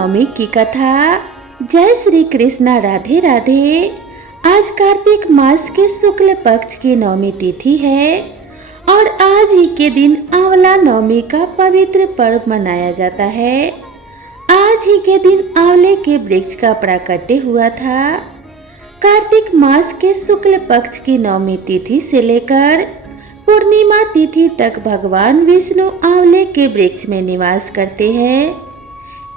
नवमी की कथा। जय श्री कृष्णा, राधे राधे। आज कार्तिक मास के शुक्ल पक्ष की नवमी तिथि है और आज ही के दिन आंवला नवमी का पवित्र पर्व मनाया जाता है। आज ही के दिन आंवले के वृक्ष का प्राकट्य हुआ था। कार्तिक मास के शुक्ल पक्ष की नवमी तिथि से लेकर पूर्णिमा तिथि तक भगवान विष्णु आंवले के वृक्ष में निवास करते हैं।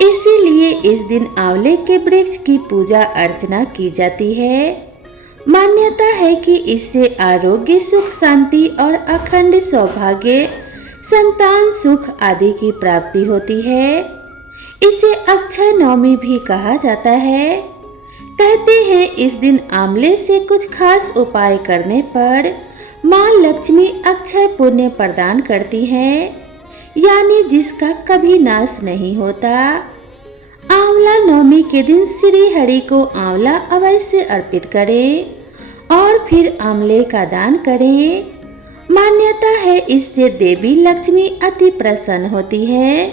इसीलिए इस दिन आंवले के वृक्ष की पूजा अर्चना की जाती है। मान्यता है कि इससे आरोग्य, सुख, शांति और अखंड सौभाग्य, संतान सुख आदि की प्राप्ति होती है। इसे अक्षय नवमी भी कहा जाता है। कहते हैं इस दिन आंवले से कुछ खास उपाय करने पर माँ लक्ष्मी अक्षय पुण्य प्रदान करती हैं, यानी जिसका कभी नाश नहीं होता। आंवला नवमी के दिन श्री हरि को आंवला अवश्य अर्पित करें और फिर आंवले का दान करें। मान्यता है इससे देवी लक्ष्मी अति प्रसन्न होती हैं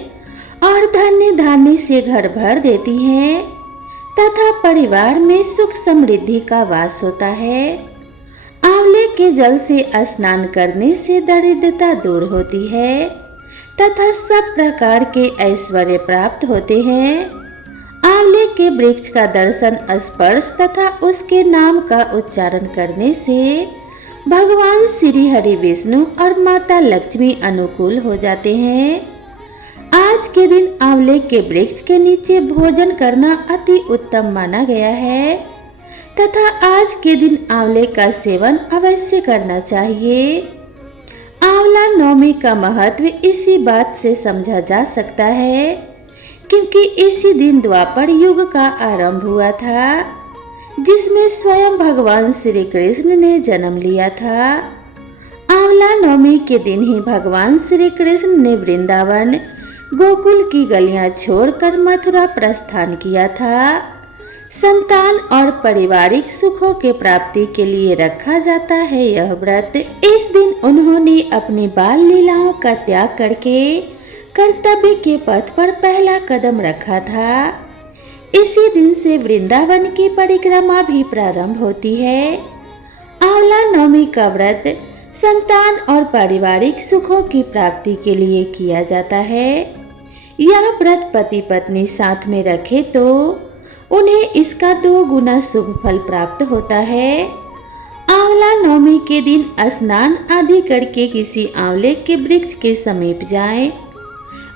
और धन्य धान्य से घर भर देती हैं तथा परिवार में सुख समृद्धि का वास होता है। आंवले के जल से स्नान करने से दरिद्रता दूर होती है तथा सब प्रकार के ऐश्वर्य प्राप्त होते हैं। आंवले के वृक्ष का दर्शन, स्पर्श तथा उसके नाम का उच्चारण करने से भगवान श्री हरि विष्णु और माता लक्ष्मी अनुकूल हो जाते हैं। आज के दिन आंवले के वृक्ष के नीचे भोजन करना अति उत्तम माना गया है तथा आज के दिन आंवले का सेवन अवश्य करना चाहिए। आंवला नवमी का महत्व इसी बात से समझा जा सकता है क्योंकि इसी दिन द्वापर युग का आरंभ हुआ था, जिसमें स्वयं भगवान श्री कृष्ण ने जन्म लिया था। आंवला नवमी के दिन ही भगवान श्री कृष्ण ने वृंदावन गोकुल की गलियां छोड़कर मथुरा प्रस्थान किया था। संतान और पारिवारिक सुखों के प्राप्ति के लिए रखा जाता है यह व्रत। इस दिन उन्होंने अपनी बाल लीलाओं का त्याग करके कर्तव्य के पथ पर पहला कदम रखा था। इसी दिन से वृंदावन की परिक्रमा भी प्रारंभ होती है। आंवला नवमी का व्रत संतान और पारिवारिक सुखों की प्राप्ति के लिए किया जाता है। यह व्रत पति पत्नी साथ में रखे तो उन्हें इसका 2 गुना शुभ फल प्राप्त होता है। आंवला नवमी के दिन स्नान आदि करके किसी आंवले के वृक्ष के समीप जाएं।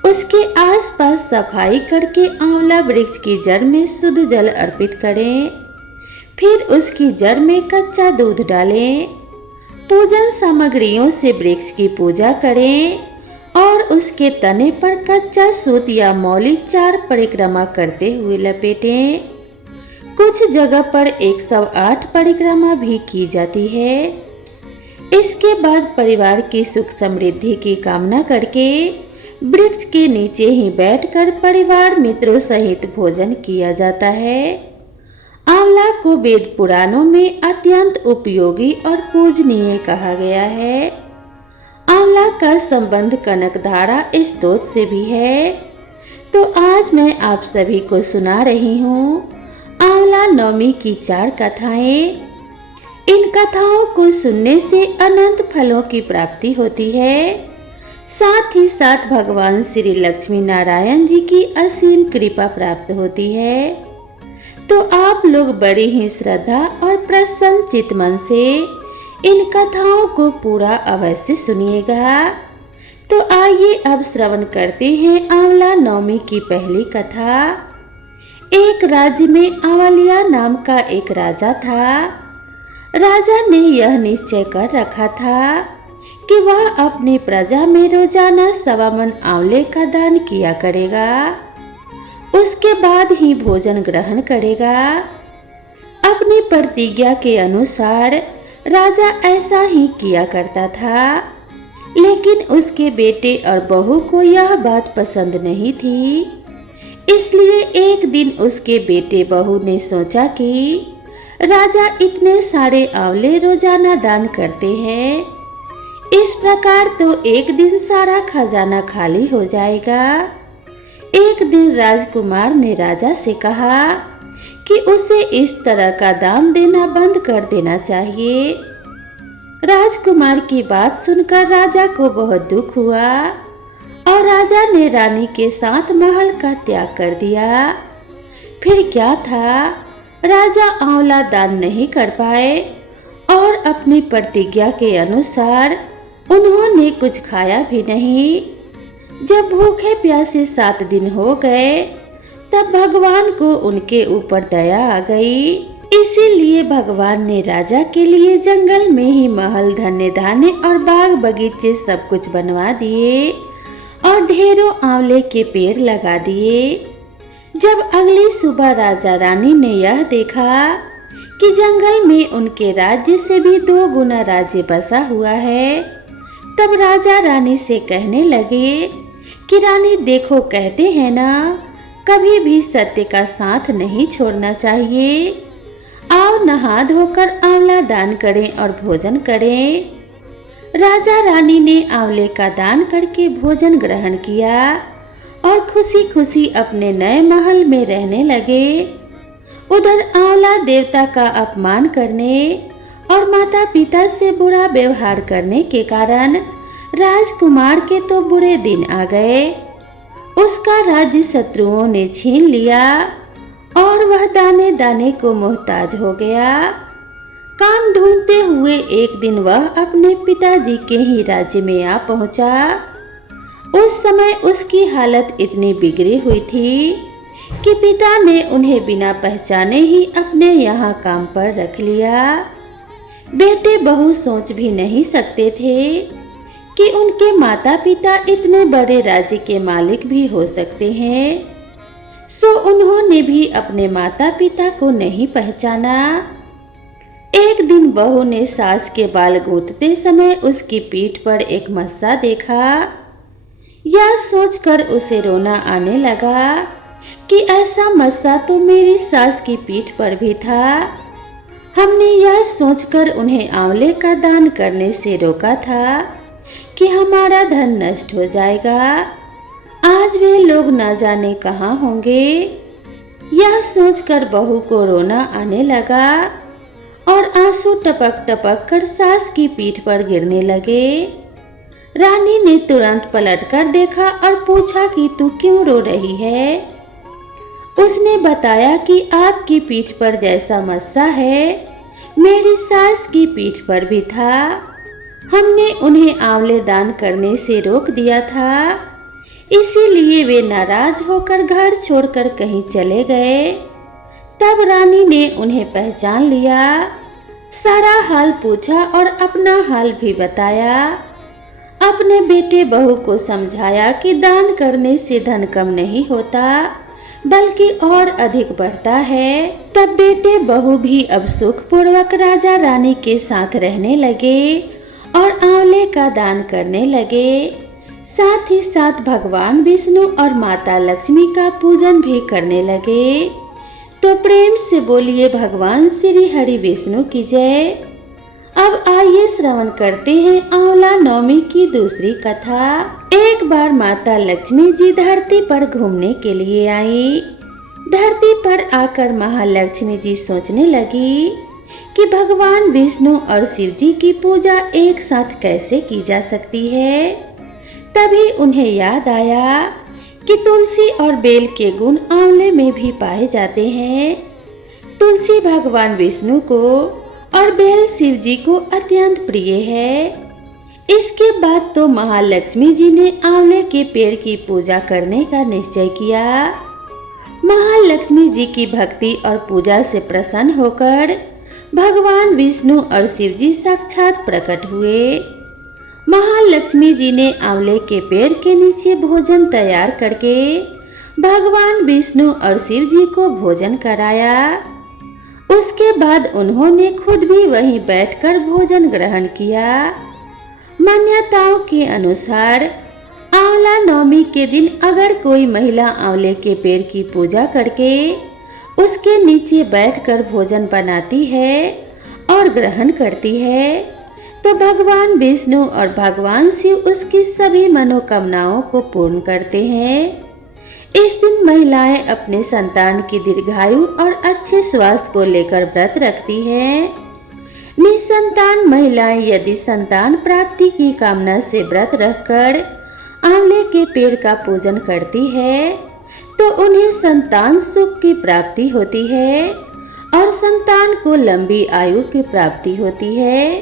उसके आसपास सफाई करके आंवला वृक्ष की जड़ में शुद्ध जल अर्पित करें। फिर उसकी जड़ में कच्चा दूध डालें। पूजन सामग्रियों से वृक्ष की पूजा करें और उसके तने पर कच्चा सूत या मौली 4 परिक्रमा करते हुए लपेटें। कुछ जगह पर 108 परिक्रमा भी की जाती है। इसके बाद परिवार की सुख समृद्धि की कामना करके वृक्ष के नीचे ही बैठकर परिवार मित्रों सहित भोजन किया जाता है। आंवला को वेद पुराणों में अत्यंत उपयोगी और पूजनीय कहा गया है। आंवला का संबंध कनकधारा स्तोत्र से भी है। तो आज मैं आप सभी को सुना रही हूँ आंवला नवमी की 4 कथाएं। इन कथाओं को सुनने से अनंत फलों की प्राप्ति होती है। साथ ही साथ भगवान श्री लक्ष्मी नारायण जी की असीम कृपा प्राप्त होती है। तो आप लोग बड़ी ही श्रद्धा और प्रसन्न चित्त मन से इन कथाओं को पूरा अवश्य सुनिएगा। तो आइए अब श्रवण करते हैं आंवला नवमी की पहली कथा। एक राज्य में आंवलिया नाम का एक राजा था। राजा ने यह निश्चय कर रखा था कि वह अपनी प्रजा में रोजाना 1.25 मन आंवले का दान किया करेगा। उसके बाद ही भोजन ग्रहण करेगा। अपनी प्रतिज्ञा के अनुसार राजा ऐसा ही किया करता था, लेकिन उसके बेटे और बहू को यह बात पसंद नहीं थी। इसलिए एक दिन उसके बेटे बहू ने सोचा कि राजा इतने सारे आंवले रोजाना दान करते हैं, इस प्रकार तो एक दिन सारा खजाना खाली हो जाएगा। एक दिन राजकुमार ने राजा से कहा कि उसे इस तरह का दाम देना बंद कर देना चाहिए। राजकुमार की बात सुनकर राजा को बहुत दुख हुआ और राजा ने रानी के साथ महल का त्याग कर दिया। फिर क्या था, राजा आंवला दान नहीं कर पाए और अपनी प्रतिज्ञा के अनुसार उन्होंने कुछ खाया भी नहीं। जब भूखे प्यासे 7 दिन हो गए तब भगवान को उनके ऊपर दया आ गई। इसीलिए भगवान ने राजा के लिए जंगल में ही महल, धन्य धान्य और बाग बगीचे सब कुछ बनवा दिए और ढेरों आंवले के पेड़ लगा दिए। जब अगली सुबह राजा रानी ने यह देखा कि जंगल में उनके राज्य से भी 2 गुना राज्य बसा हुआ है, तब राजा रानी से कहने लगे कि रानी देखो, कहते हैं ना, कभी भी सत्य का साथ नहीं छोड़ना चाहिए। आओ नहा धोकर आंवला दान करें और भोजन करें। राजा रानी ने आंवले का दान करके भोजन ग्रहण किया और खुशी खुशी अपने नए महल में रहने लगे। उधर आंवला देवता का अपमान करने और माता पिता से बुरा व्यवहार करने के कारण राजकुमार के तो बुरे दिन आ गए। उसका राज्य शत्रुओं ने छीन लिया और वह दाने दाने को मोहताज हो गया। काम ढूंढते हुए एक दिन वह अपने पिताजी के ही राज्य में आ पहुंचा। उस समय उसकी हालत इतनी बिगड़ी हुई थी कि पिता ने उन्हें बिना पहचाने ही अपने यहाँ काम पर रख लिया। बेटे बहू सोच भी नहीं सकते थे कि उनके माता पिता इतने बड़े राज्य के मालिक भी हो सकते हैं। सो उन्होंने भी अपने माता पिता को नहीं पहचाना। एक दिन बहू ने सास के बाल गूंथते समय उसकी पीठ पर एक मस्सा देखा। यह सोचकर उसे रोना आने लगा कि ऐसा मस्सा तो मेरी सास की पीठ पर भी था। हमने यह सोचकर उन्हें आंवले का दान करने से रोका था कि हमारा धन नष्ट हो जाएगा। आज वे लोग न जाने कहाँ होंगे। यह सोचकर बहू को रोना आने लगा और आंसू टपक टपक कर सास की पीठ पर गिरने लगे। रानी ने तुरंत पलटकर देखा और पूछा कि तू क्यों रो रही है। उसने बताया कि आपकी पीठ पर जैसा मस्सा है मेरी सास की पीठ पर भी था। हमने उन्हें आंवले दान करने से रोक दिया था, इसीलिए वे नाराज होकर घर छोड़कर कहीं चले गए। तब रानी ने उन्हें पहचान लिया, सारा हाल पूछा और अपना हाल भी बताया। अपने बेटे बहू को समझाया कि दान करने से धन कम नहीं होता बल्कि और अधिक बढ़ता है। तब बेटे बहू भी अब सुखपूर्वक राजा रानी के साथ रहने लगे और आंवले का दान करने लगे। साथ ही साथ भगवान विष्णु और माता लक्ष्मी का पूजन भी करने लगे। तो प्रेम से बोलिए भगवान श्री हरि विष्णु की जय। अब आइए श्रवण करते हैं आंवला नवमी की दूसरी कथा। एक बार माता लक्ष्मी जी धरती पर घूमने के लिए आई। धरती पर आकर महालक्ष्मी जी सोचने लगी कि भगवान विष्णु और शिव जी की पूजा एक साथ कैसे की जा सकती है। तभी उन्हें याद आया कि तुलसी और बेल के गुण आंवले में भी पाए जाते हैं। तुलसी भगवान विष्णु को और बेल शिव जी को अत्यंत प्रिय है। इसके बाद तो महालक्ष्मी जी ने आंवले के पेड़ की पूजा करने का निश्चय किया। महालक्ष्मी जी की भक्ति और पूजा से प्रसन्न होकर भगवान विष्णु और शिव जी साक्षात प्रकट हुए। महालक्ष्मी जी ने आंवले के पेड़ के नीचे भोजन तैयार करके भगवान विष्णु और शिव जी को भोजन कराया। उसके बाद उन्होंने खुद भी वहीं बैठकर भोजन ग्रहण किया। मान्यताओं के अनुसार आंवला नवमी के दिन अगर कोई महिला आंवले के पेड़ की पूजा करके उसके नीचे बैठकर भोजन बनाती है और ग्रहण करती है तो भगवान विष्णु और भगवान शिव उसकी सभी मनोकामनाओं को पूर्ण करते हैं। इस दिन महिलाएं अपने संतान की दीर्घायु और अच्छे स्वास्थ्य को लेकर व्रत रखती हैं। निसंतान महिलाएं यदि संतान प्राप्ति की कामना से व्रत रखकर आंवले के पेड़ का पूजन करती है तो उन्हें संतान सुख की प्राप्ति होती है और संतान को लंबी आयु की प्राप्ति होती है।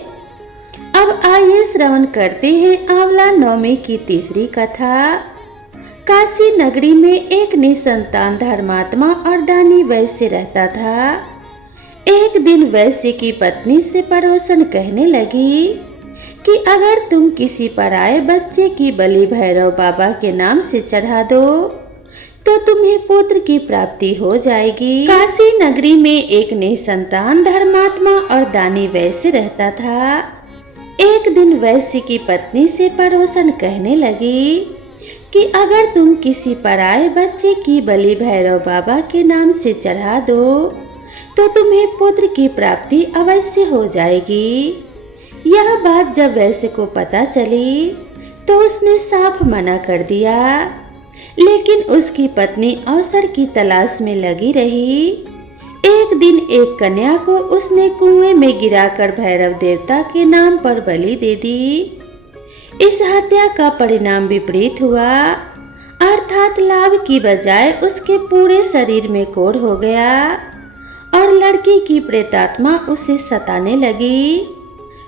अब आइए श्रवण करते हैं आंवला नवमी की तीसरी कथा। काशी नगरी में एक निसंतान धर्मात्मा और दानी वैश्य रहता था। एक दिन वैश्य की पत्नी से पड़ोसन कहने लगी कि अगर तुम किसी पराये बच्चे की बलि भैरव बाबा के नाम से चढ़ा दो तो तुम्हें पुत्र की प्राप्ति हो जाएगी। काशी नगरी में एक निसंतान धर्मात्मा और दानी वैश्य रहता था। एक दिन वैश्य की पत्नी से पड़ोसन कहने लगी कि अगर तुम किसी पराये बच्चे की बलि भैरव बाबा के नाम से चढ़ा दो तो तुम्हें पुत्र की प्राप्ति अवश्य हो जाएगी। यह बात जब वैश्य को पता चली तो उसने साफ मना कर दिया, लेकिन उसकी पत्नी अवसर की तलाश में लगी रही। एक दिन एक कन्या को उसने कुएं में गिराकर भैरव देवता के नाम पर बलि दे दी। इस हत्या का परिणाम विपरीत हुआ, अर्थात लाभ की बजाय उसके पूरे शरीर में कोढ़ हो गया और लड़की की प्रेतात्मा उसे सताने लगी।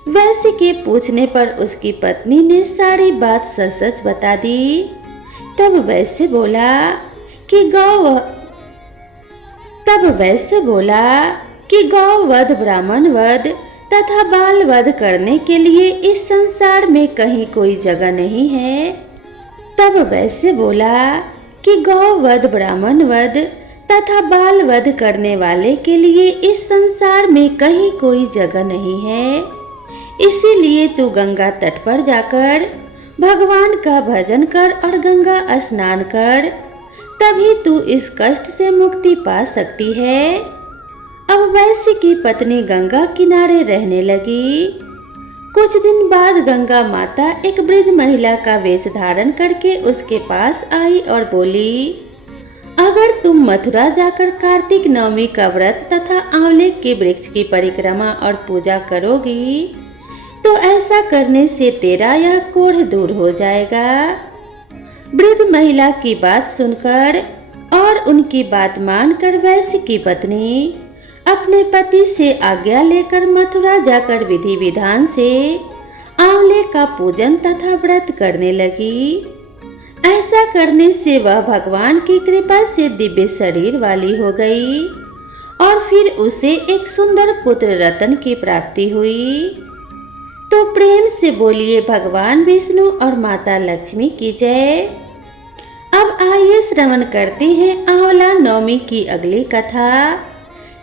वैश्य के पूछने पर उसकी पत्नी ने सारी बात सच सच बता दी। तब वैश्य बोला कि गौ वध, ब्राह्मण वध तथा बाल वध करने के लिए इस संसार में कहीं कोई जगह नहीं है। तब वैश्य बोला कि गौ वध, ब्राह्मण वध तथा बाल वध करने वाले के लिए इस संसार में कहीं कोई जगह नहीं है। इसीलिए तू गंगा तट पर जाकर भगवान का भजन कर और गंगा स्नान कर, तभी तू इस कष्ट से मुक्ति पा सकती है। अब वैश्य की पत्नी गंगा किनारे रहने लगी। कुछ दिन बाद गंगा माता एक वृद्ध महिला का वेश धारण करके उसके पास आई और बोली, अगर तुम मथुरा जाकर कार्तिक नवमी का व्रत तथा आंवले के वृक्ष की परिक्रमा और पूजा करोगी तो ऐसा करने से तेरा यह कोढ़ दूर हो जाएगा। वृद्ध महिला की बात सुनकर और उनकी बात मानकर वैश्य की पत्नी अपने पति से आज्ञा लेकर मथुरा जाकर विधि विधान से आंवले का पूजन तथा व्रत करने लगी। ऐसा करने से वह भगवान की कृपा से दिव्य शरीर वाली हो गई और फिर उसे एक सुंदर पुत्र रतन की प्राप्ति हुई। तो प्रेम से बोलिए भगवान विष्णु और माता लक्ष्मी की जय। अब आइए श्रवण करते हैं आंवला नवमी की अगली कथा,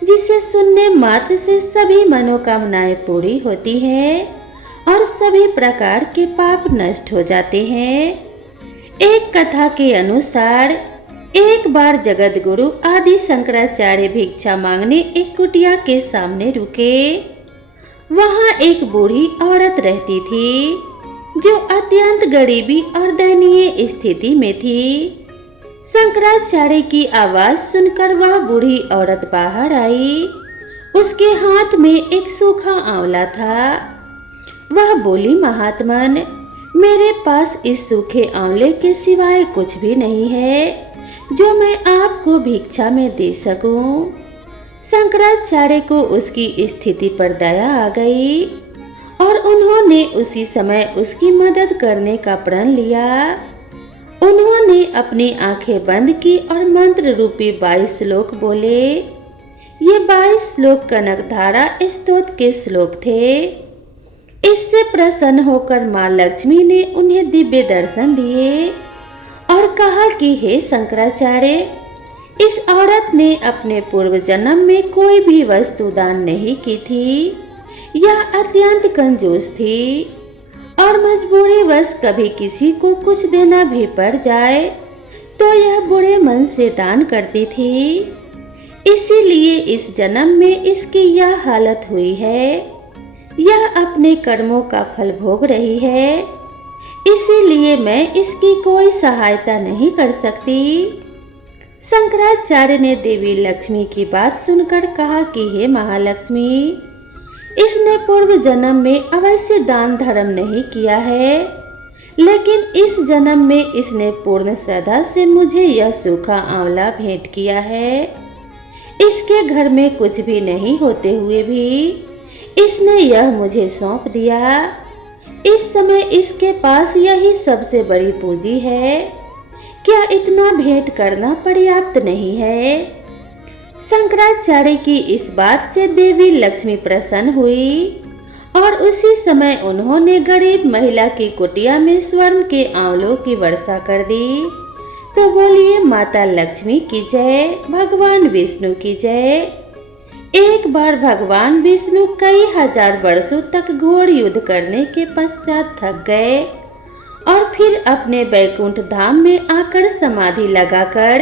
जिसे सुनने मात्र से सभी मनोकामनाएं पूरी होती है और सभी प्रकार के पाप नष्ट हो जाते हैं। एक कथा के अनुसार एक बार जगत गुरु आदि शंकराचार्य भिक्षा मांगने एक कुटिया के सामने रुके। वहां एक बूढ़ी औरत रहती थी जो अत्यंत गरीबी और दयनीय स्थिति में थी। शंकराचार्य की आवाज सुनकर वह बूढ़ी औरत बाहर आई। उसके हाथ में एक सूखा आंवला था। वह बोली, महात्मन, मेरे पास इस सूखे आंवले के सिवाय कुछ भी नहीं है जो मैं आपको भिक्षा में दे सकूं। शंकराचार्य को उसकी स्थिति पर दया आ गई और उन्होंने उसी समय उसकी मदद करने का प्रण लिया। उन्होंने अपनी आंखें बंद की और मंत्र रूपी 22 श्लोक बोले। ये 22 श्लोक कनकधारा स्तोत्र के श्लोक थे। इससे प्रसन्न होकर माँ लक्ष्मी ने उन्हें दिव्य दर्शन दिए और कहा कि हे शंकराचार्य, इस औरत ने अपने पूर्व जन्म में कोई भी वस्तु दान नहीं की थी। यह अत्यंत कंजूस थी और मजबूरीवश कभी किसी को कुछ देना भी पड़ जाए तो यह बुरे मन से दान करती थी। इसीलिए इस जन्म में इसकी यह हालत हुई है। यह अपने कर्मों का फल भोग रही है, इसीलिए मैं इसकी कोई सहायता नहीं कर सकती। शंकराचार्य ने देवी लक्ष्मी की बात सुनकर कहा कि हे महालक्ष्मी, इसने पूर्व जन्म में अवश्य दान धर्म नहीं किया है, लेकिन इस जन्म में इसने पूर्ण श्रद्धा से मुझे यह सूखा आंवला भेंट किया है। इसके घर में कुछ भी नहीं होते हुए भी इसने यह मुझे सौंप दिया। इस समय इसके पास यही सबसे बड़ी पूंजी है। क्या इतना भेंट करना पर्याप्त नहीं है? शंकराचार्य की इस बात से देवी लक्ष्मी प्रसन्न हुई और उसी समय उन्होंने गरीब महिला की कुटिया में स्वर्ण के आंवलों की वर्षा कर दी। तो बोलिए माता लक्ष्मी की जय, भगवान विष्णु की जय। एक बार भगवान विष्णु कई हजार वर्षों तक घोर युद्ध करने के पश्चात थक गए और फिर अपने बैकुंठ धाम में आकर समाधि लगाकर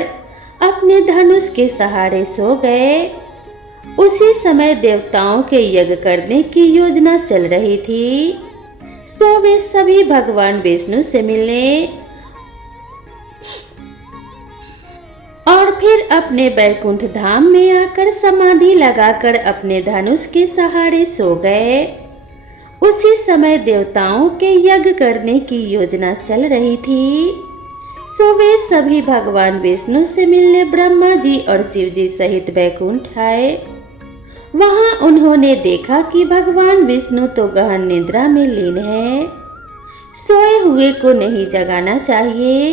अपने धनुष के सहारे सो गए। उसी समय देवताओं के यज्ञ करने की योजना चल रही थी। सो वे सभी भगवान विष्णु से मिलने और फिर अपने बैकुंठ धाम में आकर समाधि लगाकर अपने धनुष के सहारे सो गए। उसी समय देवताओं के यज्ञ करने की योजना चल रही थी। सो वे सभी भगवान विष्णु से मिलने ब्रह्मा जी और शिव जी सहित बैकुंठ आए। वहां उन्होंने देखा कि भगवान विष्णु तो गहन निद्रा में लीन है। सोए हुए को नहीं जगाना चाहिए,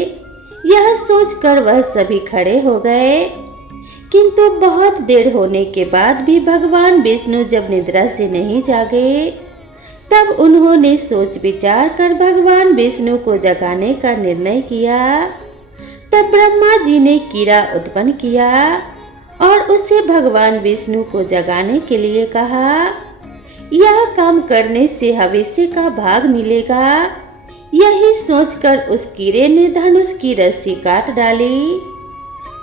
यह सोचकर वह सभी खड़े हो गए। किंतु बहुत देर होने के बाद भी भगवान विष्णु जब निद्रा से नहीं जागे, तब उन्होंने सोच विचार कर भगवान विष्णु को जगाने का निर्णय किया। तब ब्रह्मा जी ने कीड़ा उत्पन्न किया और उसे भगवान विष्णु को जगाने के लिए कहा। यह काम करने से भविष्य का भाग मिलेगा। यही सोचकर उस कीड़े ने धनुष की रस्सी काट डाली।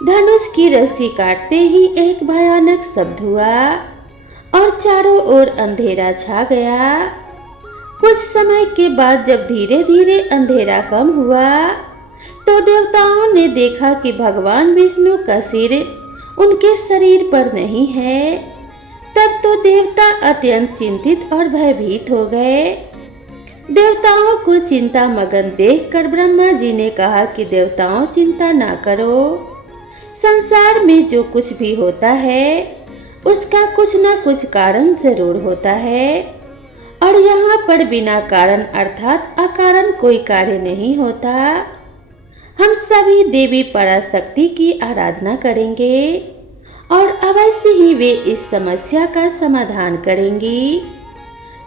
धनुष की रस्सी काटते ही एक भयानक शब्द हुआ और चारों ओर अंधेरा छा गया। कुछ समय के बाद जब धीरे धीरे अंधेरा कम हुआ तो देवताओं ने देखा कि भगवान विष्णु का सिर उनके शरीर पर नहीं है। तब तो देवता अत्यंत चिंतित और भयभीत हो गए। देवताओं को चिंता मगन देखकर ब्रह्मा जी ने कहा कि देवताओं चिंता ना करो, संसार में जो कुछ भी होता है उसका कुछ ना कुछ कारण जरूर होता है और यहाँ पर बिना कारण अर्थात अकारण कोई कार्य नहीं होता। हम सभी देवी पराशक्ति की आराधना करेंगे और अवश्य ही वे इस समस्या का समाधान करेंगी।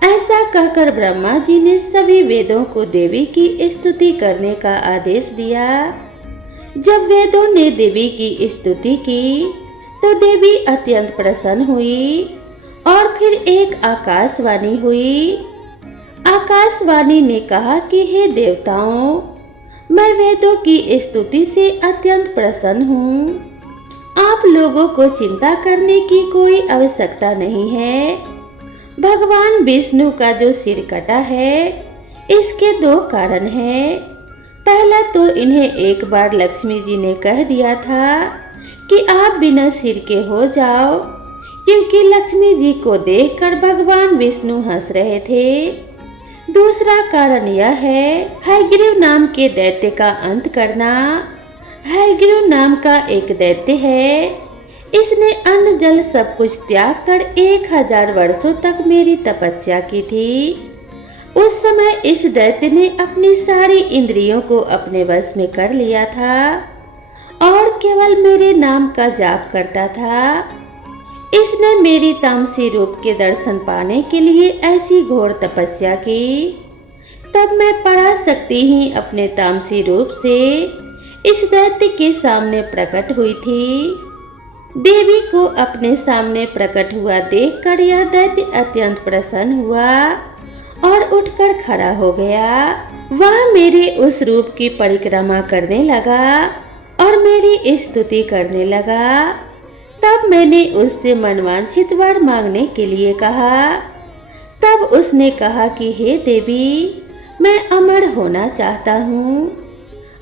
ऐसा कहकर ब्रह्मा जी ने सभी वेदों को देवी की स्तुति करने का आदेश दिया। जब वेदों ने देवी की स्तुति की तो देवी अत्यंत प्रसन्न हुई और फिर एक आकाशवाणी हुई। आकाशवाणी ने कहा कि हे देवताओं, मैं वेदों की स्तुति से अत्यंत प्रसन्न हूँ। आप लोगों को चिंता करने की कोई आवश्यकता नहीं है। भगवान विष्णु का जो सिर कटा है इसके दो कारण हैं। पहला तो इन्हें एक बार लक्ष्मी जी ने कह दिया था कि आप बिना सिर के हो जाओ, क्योंकि लक्ष्मी जी को देखकर भगवान विष्णु हंस रहे थे। दूसरा कारण यह है हयग्रीव नाम के दैत्य का अंत करना। हयग्रीव नाम का एक दैत्य है, इसने अन्न जल सब कुछ त्याग कर 1000 वर्षों तक मेरी तपस्या की थी। उस समय इस दैत्य ने अपनी सारी इंद्रियों को अपने वश में कर लिया था और केवल मेरे नाम का जाप करता था। इसने मेरी तामसी रूप के दर्शन पाने के लिए ऐसी घोर तपस्या की। तब मैं पराशक्ति ही अपने तामसी रूप से इस दैत्य के सामने प्रकट हुई थी। देवी को अपने सामने प्रकट हुआ देखकर यह दैत्य अत्यंत प्रसन्न हुआ और उठकर खड़ा हो गया। वह मेरे उस रूप की परिक्रमा करने लगा और मेरी स्तुति करने लगा। तब मैंने उससे मनवांछित वर मांगने के लिए कहा। तब उसने कहा कि हे देवी, मैं अमर होना चाहता हूँ।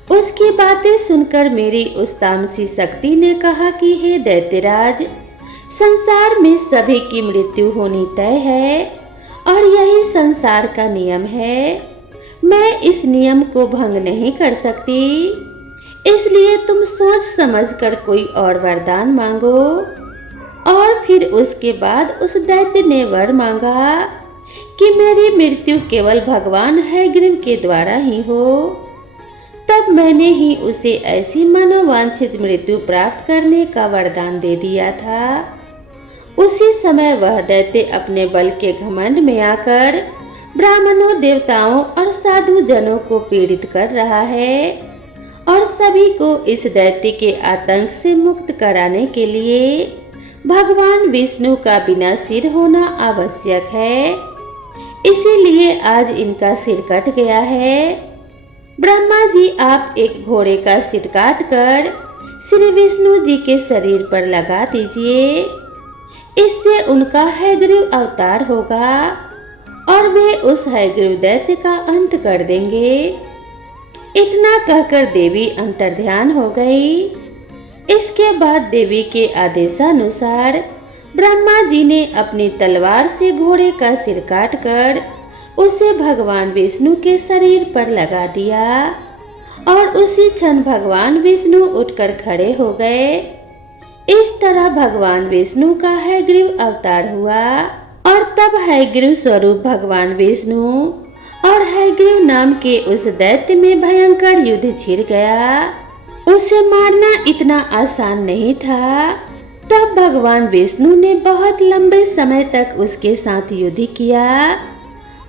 उसकी बातें सुनकर मेरी उस तामसी शक्ति ने कहा कि हे दैत्यराज, संसार में सभी की मृत्यु होनी तय है और यही संसार का नियम है। मैं इस नियम को भंग नहीं कर सकती, इसलिए तुम सोच समझकर कोई और वरदान मांगो। और फिर उसके बाद उस दैत्य ने वर मांगा कि मेरी मृत्यु केवल भगवान हैग्रीव के द्वारा ही हो। तब मैंने ही उसे ऐसी मनोवांछित मृत्यु प्राप्त करने का वरदान दे दिया था। उसी समय वह दैत्य अपने बल के घमंड में आकर ब्राह्मणों, देवताओं और साधु जनों को पीड़ित कर रहा है और सभी को इस दैत्य के आतंक से मुक्त कराने के लिए भगवान विष्णु का बिना सिर होना आवश्यक है। इसीलिए आज इनका सिर कट गया है। ब्रह्मा जी, आप एक घोड़े का सिर काट कर श्री विष्णु जी के शरीर पर लगा दीजिए। इससे उनका हैग्रीव अवतार होगा और वे उस हैग्रीव दैत्य का अंत कर देंगे। इतना कहकर देवी अंतर्ध्यान हो गई। इसके बाद देवी के आदेशानुसार ब्रह्मा जी ने अपनी तलवार से घोड़े का सिर काटकर उसे भगवान विष्णु के शरीर पर लगा दिया और उसी क्षण भगवान विष्णु उठकर खड़े हो गए। इस तरह भगवान विष्णु का हैग्रीव अवतार हुआ और तब हैग्रीव स्वरूप भगवान विष्णु और हैग्रीव नाम के उस दैत्य में भयंकर युद्ध छिड़ गया। उसे मारना इतना आसान नहीं था। तब भगवान विष्णु ने बहुत लंबे समय तक उसके साथ युद्ध किया।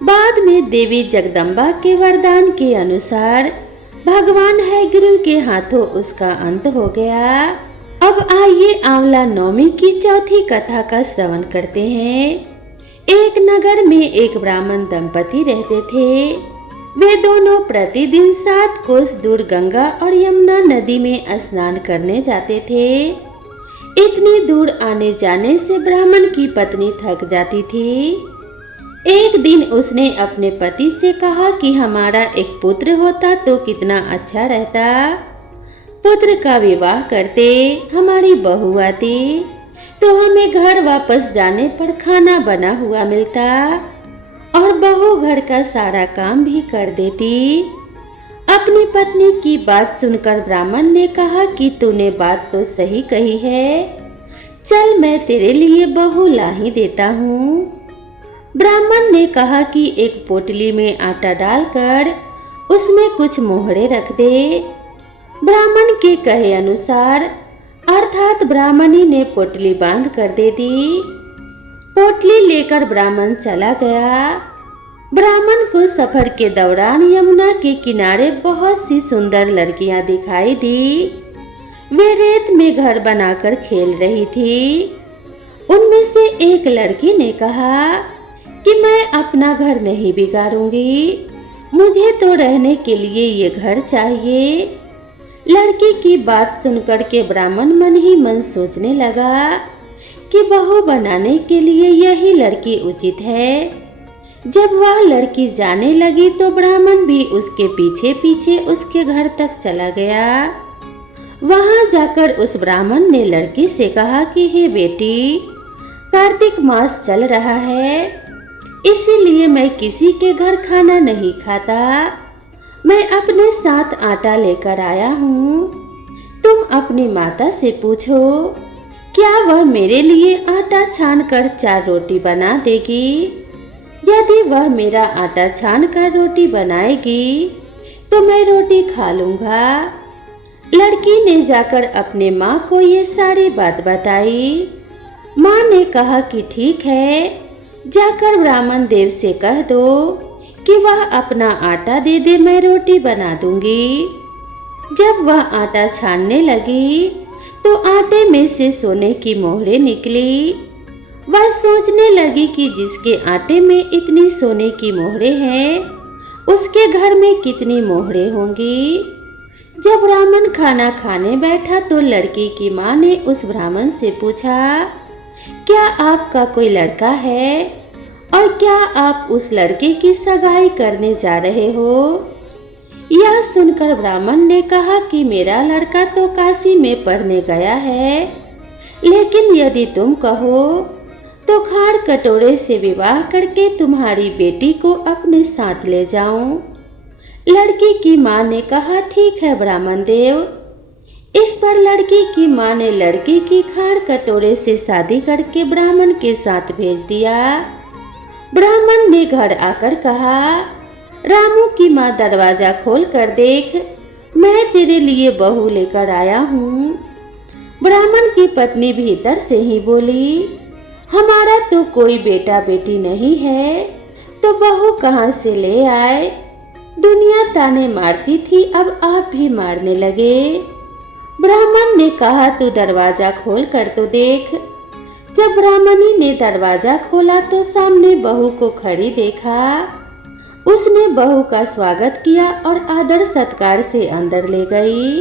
बाद में देवी जगदम्बा के वरदान के अनुसार भगवान हैग्रीव के हाथों उसका अंत हो गया। अब आइए आंवला नवमी की चौथी कथा का श्रवण करते हैं। एक नगर में एक ब्राह्मण दंपति रहते थे। वे दोनों प्रतिदिन 7 कोस दूर गंगा और यमुना नदी में स्नान करने जाते थे। इतनी दूर आने जाने से ब्राह्मण की पत्नी थक जाती थी। एक दिन उसने अपने पति से कहा कि हमारा एक पुत्र होता तो कितना अच्छा रहता। पुत्र का विवाह करते, हमारी बहू आती तो हमें घर वापस जाने पर खाना बना हुआ मिलता और बहू घर का सारा काम भी कर देती। अपनी पत्नी की बात सुनकर ब्राह्मण ने कहा कि तूने बात तो सही कही है, चल मैं तेरे लिए बहू ला ही देता हूँ। ब्राह्मण ने कहा कि एक पोटली में आटा डालकर उसमें कुछ मोहरे रख दे। ब्राह्मण के कहे अनुसार अर्थात ब्राह्मणी ने पोटली बांध कर दे दी। पोटली लेकर ब्राह्मण चला गया। ब्राह्मण को सफर के दौरान यमुना के किनारे बहुत सी सुंदर लड़कियां दिखाई दी। वे रेत में घर बनाकर खेल रही थी। उनमें से एक लड़की ने कहा कि मैं अपना घर नहीं बिगाड़ूंगी, मुझे तो रहने के लिए ये घर चाहिए। लड़की की बात सुनकर के ब्राह्मण मन ही मन सोचने लगा कि बहू बनाने के लिए यही लड़की उचित है। जब वह लड़की जाने लगी तो ब्राह्मण भी उसके पीछे पीछे उसके घर तक चला गया। वहां जाकर उस ब्राह्मण ने लड़की से कहा कि हे बेटी, कार्तिक मास चल रहा है, इसीलिए मैं किसी के घर खाना नहीं खाता। मैं अपने साथ आटा लेकर आया हूँ। तुम अपनी माता से पूछो, क्या वह मेरे लिए आटा छानकर 4 रोटी बना देगी। यदि वह मेरा आटा छानकर रोटी बनाएगी तो मैं रोटी खा लूँगा। लड़की ने जाकर अपने माँ को ये सारी बात बताई। माँ ने कहा कि ठीक है, जाकर ब्राह्मण देव से कह दो कि वह अपना आटा दे दे, मैं रोटी बना दूंगी। जब वह आटा छानने लगी तो आटे में से सोने की मोहरें निकली। वह सोचने लगी कि जिसके आटे में इतनी सोने की मोहरें हैं, उसके घर में कितनी मोहरें होंगी। जब ब्राह्मण खाना खाने बैठा तो लड़की की माँ ने उस ब्राह्मण से पूछा, क्या आपका कोई लड़का है और क्या आप उस लड़के की सगाई करने जा रहे हो। यह सुनकर ब्राह्मण ने कहा कि मेरा लड़का तो काशी में पढ़ने गया है, लेकिन यदि तुम कहो तो खाड़ कटोरे से विवाह करके तुम्हारी बेटी को अपने साथ ले जाऊं। लड़की की माँ ने कहा, ठीक है ब्राह्मण देव। इस पर लड़की की माँ ने लड़की की खाड़ कटोरे से शादी करके ब्राह्मण के साथ भेज दिया। ब्राह्मण ने घर आकर कहा, रामू की माँ दरवाजा खोल कर देख, मैं तेरे लिए बहू लेकर आया हूँ। ब्राह्मण की पत्नी भीतर से ही बोली, हमारा तो कोई बेटा बेटी नहीं है, तो बहू कहाँ से ले आए? दुनिया ताने मारती थी, अब आप भी मारने लगे। ब्राह्मण ने कहा, तू दरवाजा खोल कर तो देख। जब ब्राह्मणी ने दरवाजा खोला तो सामने बहू को खड़ी देखा। उसने बहू का स्वागत किया और आदर सत्कार से अंदर ले गई।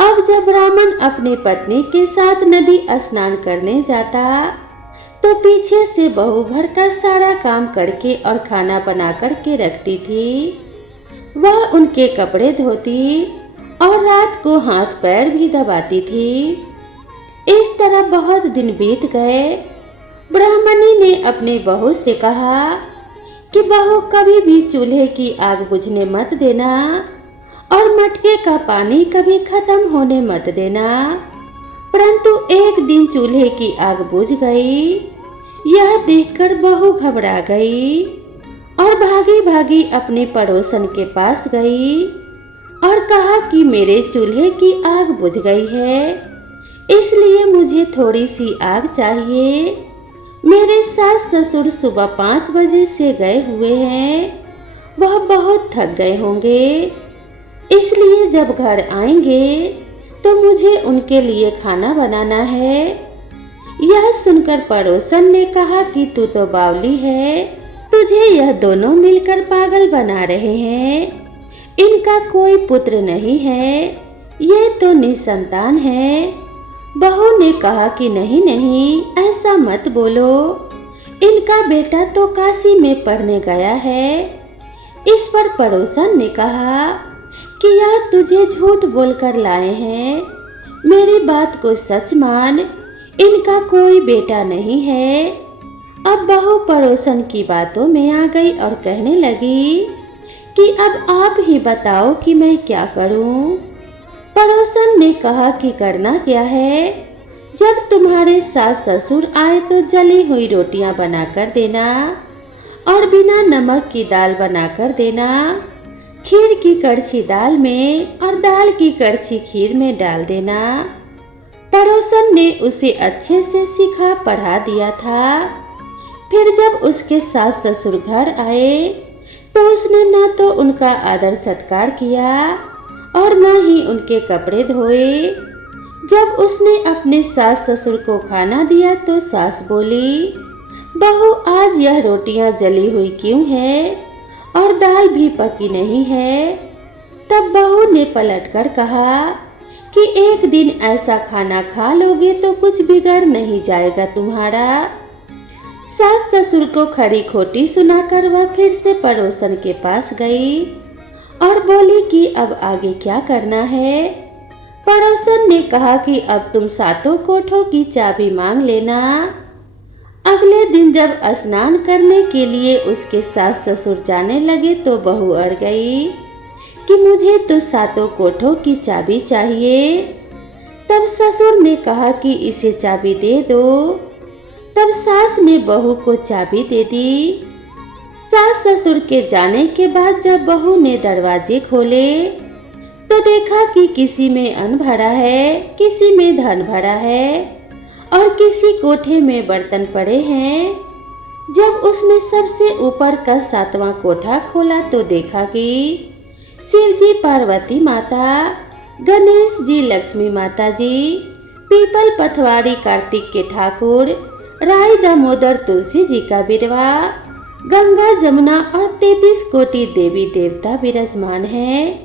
अब जब ब्राह्मण अपने पत्नी के साथ नदी स्नान करने जाता तो पीछे से बहू घर का सारा काम करके और खाना बना करके रखती थी। वह उनके कपड़े धोती और रात को हाथ पैर भी दबाती थी। इस तरह बहुत दिन बीत गए। ब्राह्मणी ने अपनी बहू से कहा कि बहू कभी भी चूल्हे की आग बुझने मत देना और मटके का पानी कभी खत्म होने मत देना। परंतु एक दिन चूल्हे की आग बुझ गई। यह देखकर बहू घबरा गई और भागी भागी अपने पड़ोसन के पास गई और कहा कि मेरे चूल्हे की आग बुझ गई है, इसलिए मुझे थोड़ी सी आग चाहिए। मेरे सास ससुर सुबह 5 बजे से गए हुए हैं, वह बहुत थक गए होंगे, इसलिए जब घर आएंगे तो मुझे उनके लिए खाना बनाना है। यह सुनकर पड़ोसन ने कहा कि तू तो बावली है, तुझे यह दोनों मिलकर पागल बना रहे हैं। इनका कोई पुत्र नहीं है, ये तो निसंतान है। बहू ने कहा कि नहीं नहीं, ऐसा मत बोलो, इनका बेटा तो काशी में पढ़ने गया है। इस पर पड़ोसन ने कहा कि यह तुझे झूठ बोलकर लाए हैं, मेरी बात को सच मान, इनका कोई बेटा नहीं है। अब बहू पड़ोसन की बातों में आ गई और कहने लगी कि अब आप ही बताओ कि मैं क्या करूं। पड़ोसन ने कहा कि करना क्या है, जब तुम्हारे सास ससुर आए तो जली हुई रोटियां बनाकर देना और बिना नमक की दाल बनाकर देना। खीर की कड़छी दाल में और दाल की कड़छी खीर में डाल देना। पड़ोसन ने उसे अच्छे से सिखा पढ़ा दिया था। फिर जब उसके सास ससुर घर आए तो उसने न तो उनका आदर सत्कार किया और न ही उनके कपड़े धोए। जब उसने अपने सास ससुर को खाना दिया तो सास बोली, बहू आज यह रोटियां जली हुई क्यों है और दाल भी पकी नहीं है। तब बहू ने पलटकर कहा कि एक दिन ऐसा खाना खा लोगे तो कुछ बिगड़ नहीं जाएगा तुम्हारा। सास ससुर को खरी खोटी सुनाकर वह फिर से पड़ोसन के पास गई और बोली कि अब आगे क्या करना है। पड़ोसन ने कहा कि अब तुम सातों कोठों की चाबी मांग लेना। अगले दिन जब स्नान करने के लिए उसके सास ससुर जाने लगे तो बहू अड़ गई कि मुझे तो सातों कोठों की चाबी चाहिए। तब ससुर ने कहा कि इसे चाबी दे दो। तब सास ने बहू को चाबी दे दी। सास ससुर के जाने के बाद जब बहू ने दरवाजे खोले तो देखा कि किसी में अन्न भरा है, किसी में धन भरा है और किसी कोठे में बर्तन पड़े हैं। जब उसने सबसे ऊपर का 7वां कोठा खोला तो देखा कि शिव जी पार्वती माता, गणेश जी लक्ष्मी माता जी, पीपल पथवाड़ी कार्तिक के ठाकुर, राय दामोदर तुलसी जी का बिरवा, गंगा जमुना और 33 कोटि देवी देवता विराजमान हैं।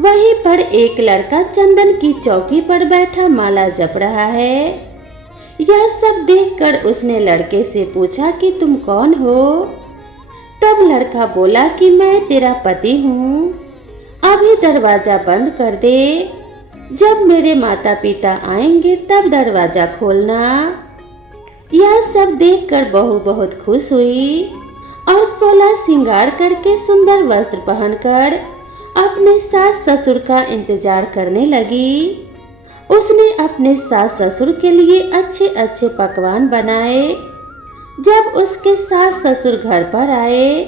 वहीं पर एक लड़का चंदन की चौकी पर बैठा माला जप रहा है। यह सब देखकर उसने लड़के से पूछा कि तुम कौन हो। तब लड़का बोला कि मैं तेरा पति हूँ। अभी दरवाजा बंद कर दे, जब मेरे माता पिता आएंगे तब दरवाजा खोलना। यह सब देखकर बहू बहुत खुश हुई और 16 श्रृंगार करके सुंदर वस्त्र पहनकर अपने सास ससुर का इंतजार करने लगी। उसने अपने सास ससुर के लिए अच्छे अच्छे पकवान बनाए। जब उसके सास ससुर घर पर आए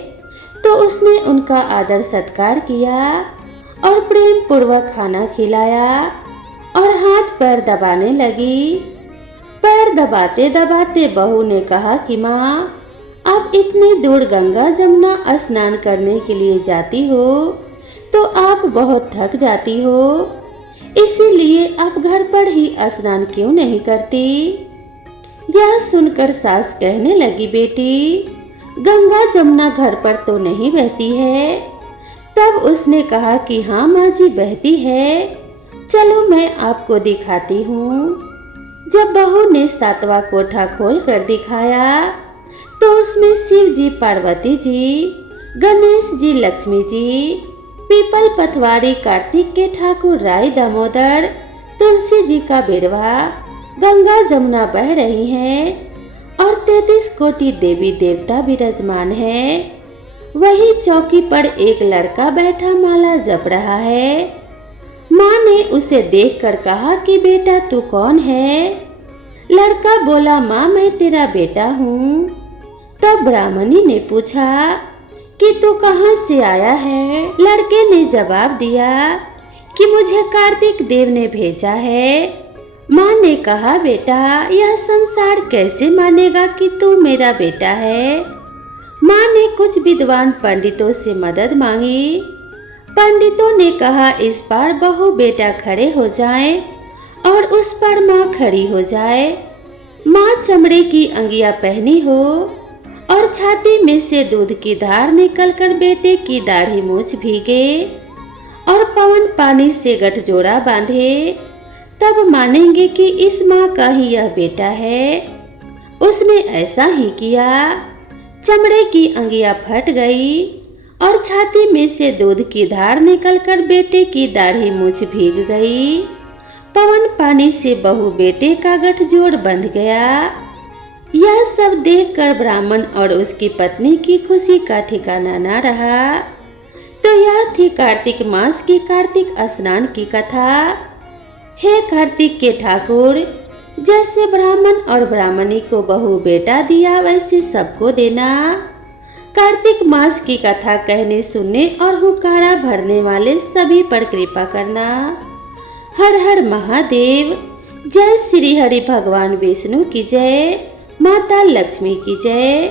तो उसने उनका आदर सत्कार किया और प्रेम पूर्वक खाना खिलाया और हाथ पैर दबाने लगी। पैर दबाते दबाते बहू ने कहा कि माँ, आप इतनी दूर गंगा जमुना स्नान करने के लिए जाती हो तो आप बहुत थक जाती हो, इसीलिए आप घर पर ही स्नान क्यों नहीं करती। यह सुनकर सास कहने लगी, बेटी, गंगा जमुना घर पर तो नहीं बहती है। तब उसने कहा कि हाँ माँ जी, बहती है, चलो मैं आपको दिखाती हूँ। जब बहू ने 7वां कोठा खोल कर दिखाया तो उसमें शिव जी, पार्वती जी, गणेश जी, लक्ष्मी जी, पीपल पथवारी कार्तिक के ठाकुर राय दामोदर, तुलसी जी का बिरवा, गंगा जमुना बह रही हैं और 33 कोटि देवी देवता विराजमान है। वही चौकी पर एक लड़का बैठा माला जप रहा है। माँ ने उसे देखकर कहा कि बेटा तू कौन है? लड़का बोला, माँ मैं तेरा बेटा हूँ। तब ब्राह्मणी ने पूछा कि तू कहाँ से आया है? लड़के ने जवाब दिया कि मुझे कार्तिक देव ने भेजा है। माँ ने कहा, बेटा यह संसार कैसे मानेगा कि तू मेरा बेटा है? माँ ने कुछ विद्वान पंडितों से मदद मांगी। पंडितों ने कहा, इस पार बहू बेटा खड़े हो जाएं और उस पर माँ खड़ी हो जाए। माँ चमड़े की अंगिया पहनी हो और छाती में से दूध की धार निकलकर बेटे की दाढ़ी मूछ भीगे और पवन पानी से गठजोड़ा बांधे, तब मानेंगे कि इस माँ का ही यह बेटा है। उसने ऐसा ही किया। चमड़े की अंगिया फट गई और छाती में से दूध की धार निकलकर बेटे की दाढ़ी मूछ भीग गई। पवन पानी से बहू बेटे का गठजोड़ बंध गया। यह सब देखकर ब्राह्मण और उसकी पत्नी की खुशी का ठिकाना न रहा। तो यह थी कार्तिक मास की कार्तिक स्नान की कथा। हे कार्तिक के ठाकुर, जैसे ब्राह्मण और ब्राह्मणी को बहू बेटा दिया वैसे सबको देना। कार्तिक मास की कथा कहने, सुनने और हुक्कारा भरने वाले सभी पर कृपा करना। हर हर महादेव। जय श्री हरि भगवान विष्णु की जय, माता लक्ष्मी की जय।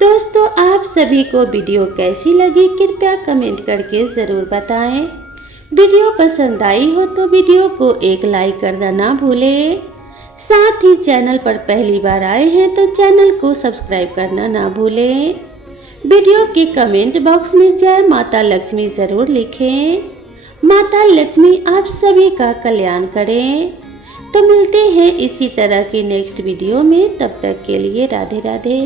दोस्तों, आप सभी को वीडियो कैसी लगी कृपया कमेंट करके ज़रूर बताएं। वीडियो पसंद आई हो तो वीडियो को एक लाइक करना ना भूलें। साथ ही चैनल पर पहली बार आए हैं तो चैनल को सब्सक्राइब करना ना भूलें। वीडियो के कमेंट बॉक्स में जय माता लक्ष्मी ज़रूर लिखें। माता लक्ष्मी आप सभी का कल्याण करें। तो मिलते हैं इसी तरह की नेक्स्ट वीडियो में, तब तक के लिए राधे राधे।